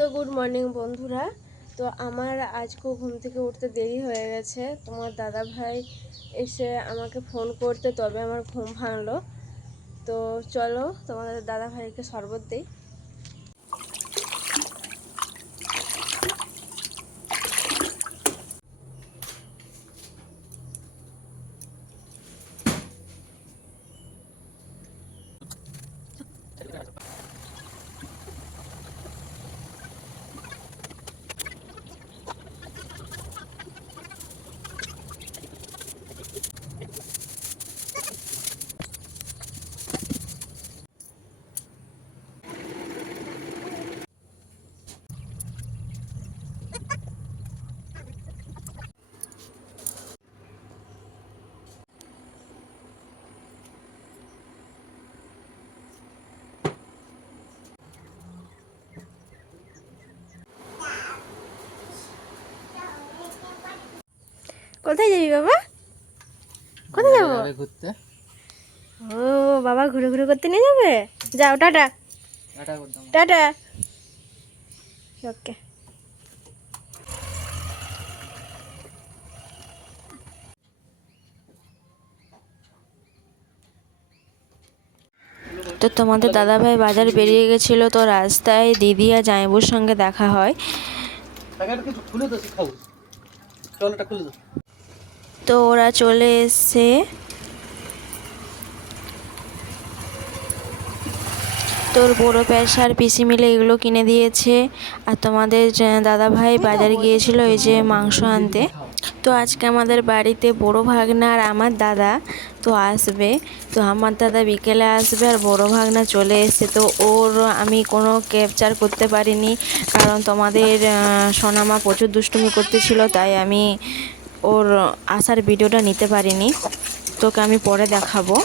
তো good morning বন্ধুরা। তো আমার আজকে ঘুম থেকে উঠতে দেরি হয়ে গেছে। তোমার দাদা ভাই এসে আমাকে ফোন করতে তবে আমার ঘুম ভাঙলো। তো চলো তোমাদের দাদা ভাইকে শরবত দিই। কোথায় যাবি বাবা? কোথায় যাবো? ঘুরতে। ও বাবা ঘুরে ঘুরে করতে নিয়ে যাবে? যাও, টাটা টাটা। ওকে। তো তোমাদের দাদাভাই বাজার বেরিয়ে গেছিলো, তো রাস্তায় দিদি আর জামাইবুর সঙ্গে দেখা হয়। তো ওরা চলে এসছে। তোর বড় প্যাসার পিসি মিলে এগুলো কিনে দিয়েছে। আর তোমাদের দাদাভাই বাজারে গিয়েছিল এই যে মাংস আনতে। তো আজকে আমাদের বাড়িতে বড় ভাগনা আর আমার দাদা তো আসবে। তো আমার দাদা বিকেলে আসবে আর বড় ভাগনা চলে এসছে। তো ওর আমি কোনো ক্যাপচার করতে পারিনি, কারণ তোমাদের সোনামা প্রচুর দুষ্টুমি করতেছিল, তাই আমি ওর আসার ভিডিওটা নিতে পারিনি। তোকে আমি পরে দেখাবো।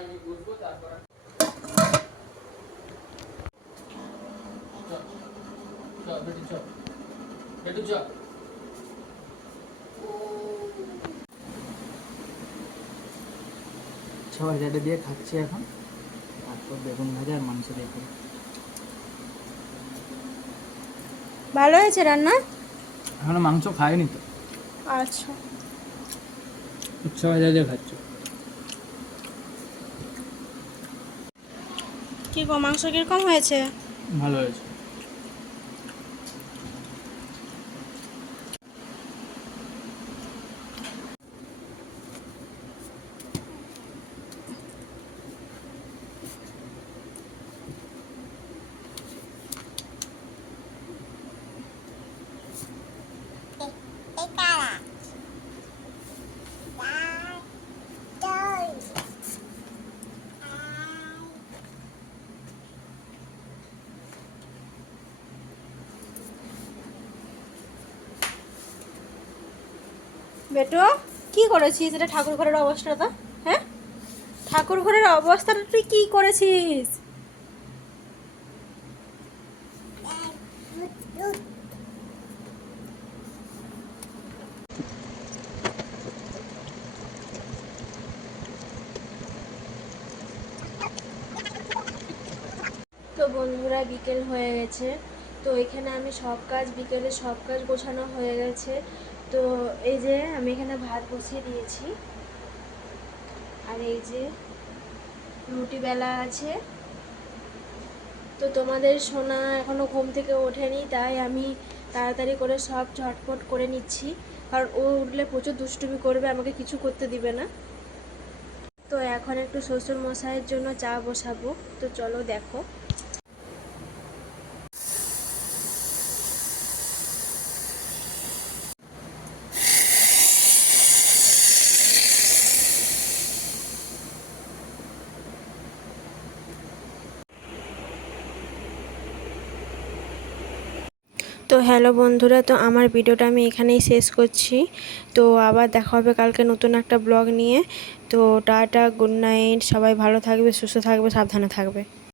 আমি বুঝবো তারপর সবাই রেডে দিয়ে খাচ্ছি এখন। তারপর বেগুন ভাজা আর মাংস দিয়ে খাবো। ভালো হয়েছে রান্না? এখনো মাংস খাইনি তো। আচ্ছা। সবাই রেডে খাচ্ছ? কি গো, মাংস কিরকম হয়েছে? ভালো হয়েছে। বেটো, কি করেছিস? এটা ঠাকুর ঘরের অবস্থাটা, হ্যাঁ? ঠাকুর ঘরের অবস্থাটা তুই কি করেছিস? তো বন্ধুরা বিকেল হয়ে গেছে। তো এখানে আমি বিকেলে সব কাজ গোছানো হয়ে গেছে। তো এই যে আমি এখানে ভাত বসিয়ে দিয়েছি, আর এই যে রুটি বেলা আছে। তো তোমাদের সোনা এখনো ঘুম থেকে ওঠেনি, তাই আমি তাড়াতাড়ি করে সব ঝটপট করে নিচ্ছি। কারণ ও উঠলে প্রচুর দুষ্টুমি করবে, আমাকে কিছু করতে দিবে না। তো এখন একটু শ্বশুর মশাইয়ের জন্য চা বসাবো, তো চলো দেখো। তো হ্যালো বন্ধুরা, তো আমার ভিডিওটা আমি এখানেই শেষ করছি। তো আবার দেখা হবে কালকে নতুন একটা ব্লগ নিয়ে। তো টাটা, গুড নাইট, সবাই ভালো থাকবে, সুস্থ থাকবে, সাবধানে থাকবে।